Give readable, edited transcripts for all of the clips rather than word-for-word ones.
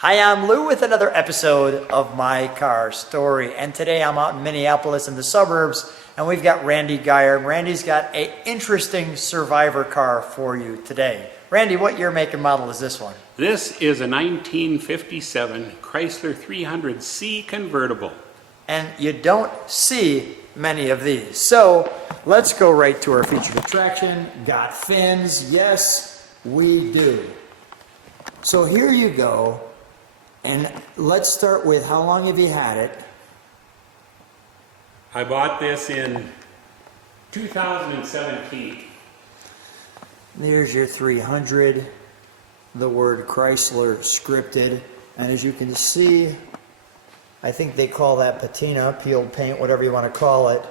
Hi, I'm Lou with another episode of My Car Story, and today I'm out in Minneapolis in the suburbs, and we've got Randy Geyer. Randy's got an interesting survivor car for you today. Randy, what year, make, and model is this one? This is a 1957 Chrysler 300C Convertible. And you don't see many of these. So let's go right to our featured attraction. Got fins? Yes, we do. So here you go. And let's start with, how long have you had it? I bought this in 2017. There's your 300, the word Chrysler scripted. And as you can see, I think they call that patina, peeled paint, whatever you want to call it,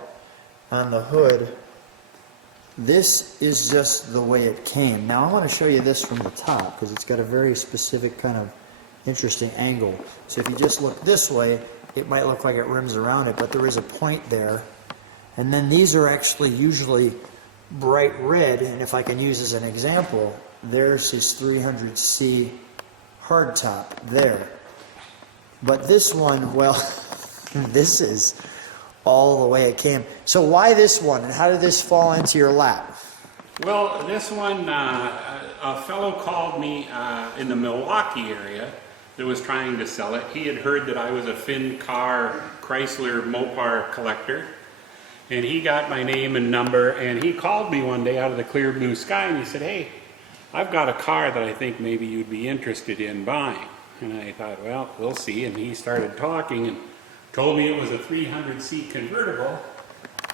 on the hood. This is just the way it came. Now I want to show you this from the top because it's got a very specific kind of interesting angle. So if you just look this way, it might look like it rims around it, but there is a point there. And then these are actually usually bright red, and if I can use as an example, there's his 300C hardtop there. But this one, well, this is all the way it came. So why this one, and how did this fall into your lap? Well, this one, a fellow called me in the Milwaukee area that was trying to sell it. He had heard that I was a Finn car Chrysler Mopar collector, and he got my name and number, and he called me one day out of the clear blue sky, and he said, "Hey, I've got a car that I think maybe you'd be interested in buying." And I thought, well, we'll see. And he started talking and told me it was a 300C convertible.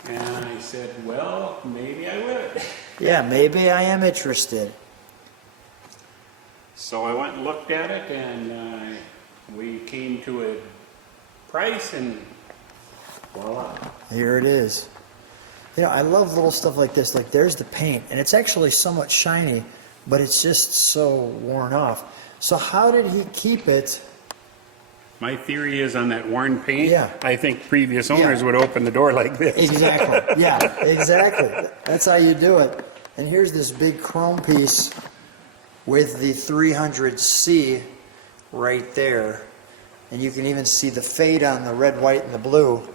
And I said, well, maybe I would. Yeah, maybe I am interested. So I went and looked at it, and we came to a price, and voila. Here it is. You know, I love little stuff like this. Like, there's the paint, and it's actually somewhat shiny, but it's just so worn off. So how did he keep it? My theory is on that worn paint, Yeah. I think previous owners would open the door like this. Exactly. Yeah, exactly. That's how you do it. And here's this big chrome piece with the 300C right there. And you can even see the fade on the red, white, and the blue.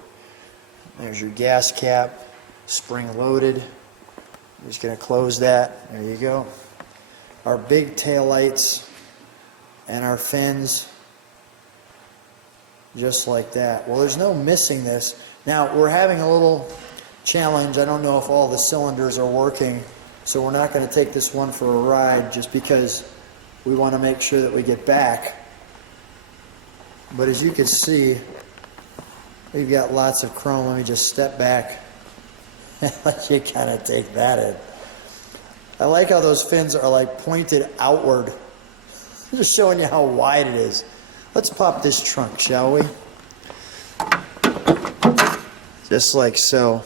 There's your gas cap, spring loaded. I'm just going to close that. There you go. Our big tail lights and our fins, just like that. Well, there's no missing this. Now, we're having a little challenge. I don't know if all the cylinders are working, so we're not going to take this one for a ride just because we want to make sure that we get back. But as you can see, we've got lots of chrome. Let me just step back and let you kind of take that in. I like how those fins are like pointed outward. Just showing you how wide it is. Let's pop this trunk, shall we? Just like so.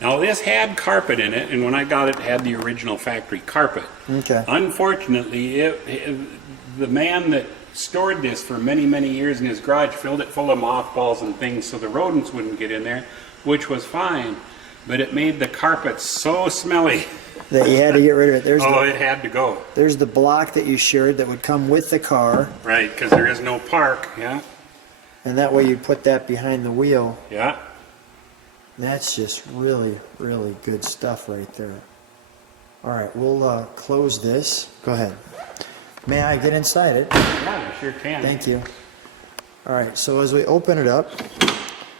Now this had carpet in it, and when I got it, it had the original factory carpet. Okay. Unfortunately, the man that stored this for many, many years in his garage filled it full of mothballs and things so the rodents wouldn't get in there, which was fine, but it made the carpet so smelly that you had to get rid of it. There's it had to go. There's the block that you shared that would come with the car. Right, because there is no park, yeah. And that way you put that behind the wheel. Yeah. That's just really, really good stuff right there. All right, we'll close this. Go ahead. May I get inside it? Yeah, you sure can. Thank you. All right, so as we open it up.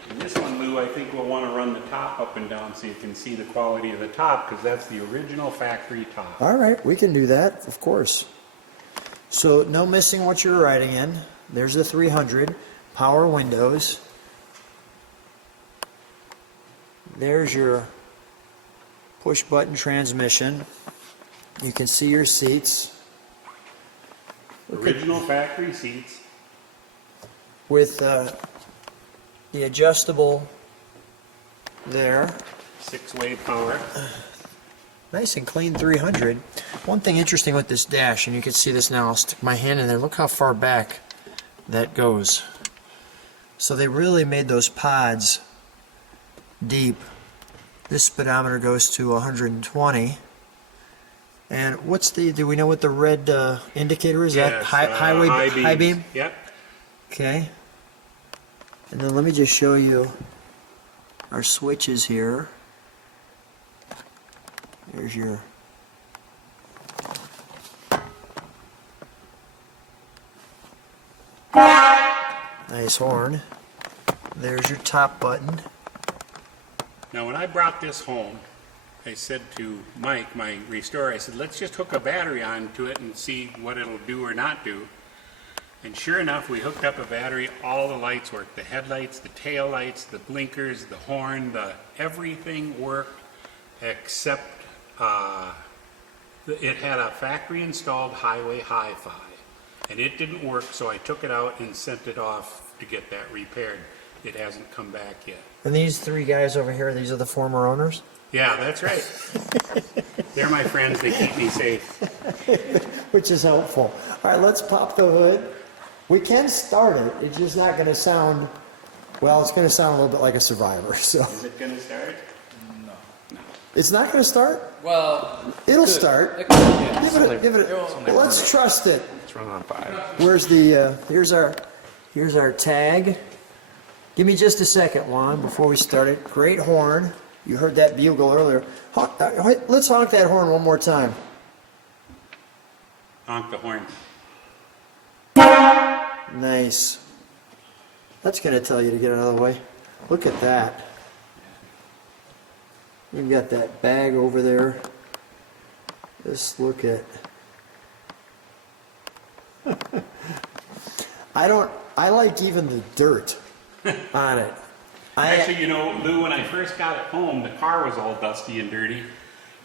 And this one, Lou, I think we'll want to run the top up and down so you can see the quality of the top, because that's the original factory top. All right, we can do that, of course. So no missing what you're riding in. There's the 300, power windows. There's your push button transmission. You can see your seats. Original factory seats. With the adjustable there. 6-way power. Nice and clean 300. One thing interesting with this dash, and you can see this now, I'll stick my hand in there. Look how far back that goes. So they really made those pods deep. This speedometer goes to 120. And what's do we know what the red indicator is? That Yes, high beam? Yep. Okay. And then let me just show you our switches here. There's your nice horn. There's your top button. Now, when I brought this home, I said to Mike, my restorer, I said, let's just hook a battery onto it and see what it'll do or not do. And sure enough, we hooked up a battery, all the lights worked. The headlights, the tail lights, the blinkers, the horn, everything worked except it had a factory installed highway hi-fi. And it didn't work, so I took it out and sent it off to get that repaired. It hasn't come back yet. And these three guys over here, these are the former owners? Yeah, that's right. They're my friends, they keep me safe. Which is helpful. All right, let's pop the hood. We can start it. It's just not going to sound, well, it's going to sound a little bit like a Survivor. So Is it going to start? No. it's not going to start? Well, It'll good. start. It could, yeah. Give it only let's trust it. It's running on 5. Where's the, here's our tag. Give me just a second, Juan, before we start it. Great horn. You heard that bugle earlier. Let's honk that horn one more time. Honk the horn. Nice. That's going to tell you to get another way. Look at that. You've got that bag over there. Just look at. I like even the dirt on it. Actually, you know, Lou, when I first got it home, the car was all dusty and dirty.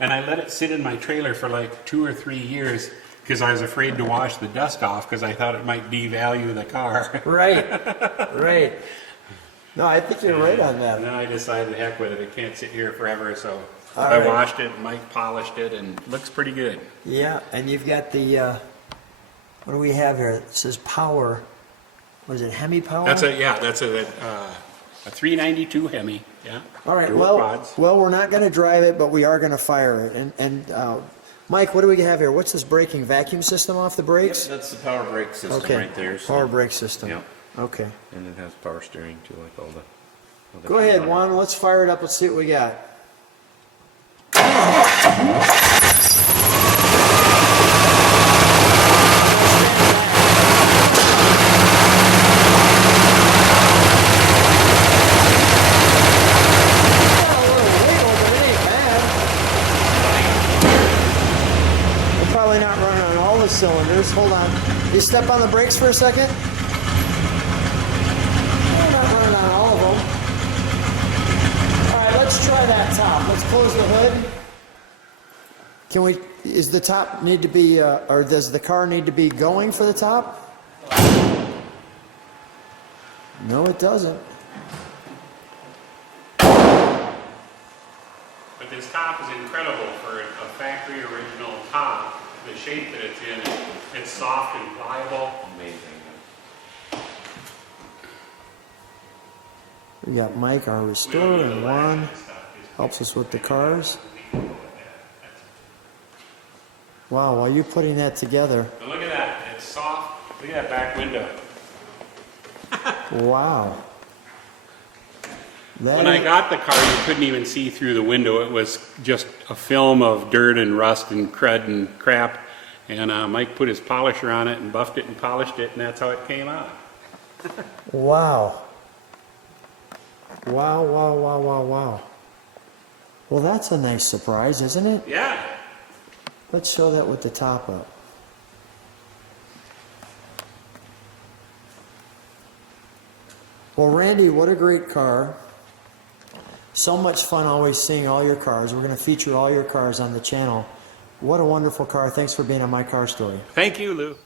And I let it sit in my trailer for like 2 or 3 years because I was afraid to wash the dust off because I thought it might devalue the car. Right. No, I think you're right on that. And then I decided, heck with it, it can't sit here forever. So All I right. washed it, Mike polished it, and it looks pretty good. Yeah, and you've got the, what do we have here? It says power. Was it Hemi power? That's a 392 Hemi. Yeah. All right, Dual well, quads. we're not going to drive it, but we are going to fire it. And Mike, what do we have here? What's this braking vacuum system off the Yep, brakes? that's the power brake system Okay, right there. So, power brake system. Yep. Okay. And it has power steering too, like all the. Go ahead, Juan. Let's fire it up. Let's see what we got. We're probably not running on all the cylinders. Hold on. You step on the brakes for a second? We're not running on all of them. All right, let's try that top. Let's close the hood. Is the top need to be, or does the car need to be going for the top? No, it doesn't. But this top is incredible for a factory original top. The shape that it's in, it's soft and pliable. Amazing. We got Mike, our restorer, and Juan helps us with the cars. Wow, while you're putting that together, But look at that, it's soft. Look at that back window. wow. When I got the car, you couldn't even see through the window. It was just a film of dirt and rust and crud and crap. And Mike put his polisher on it and buffed it and polished it, and that's how it came out. Wow. Wow. Well, that's a nice surprise, isn't it? Yeah. Let's show that with the top up. Well, Randy, what a great car. So much fun always seeing all your cars. We're going to feature all your cars on the channel. What a wonderful car. Thanks for being on My Car Story. Thank you, Lou.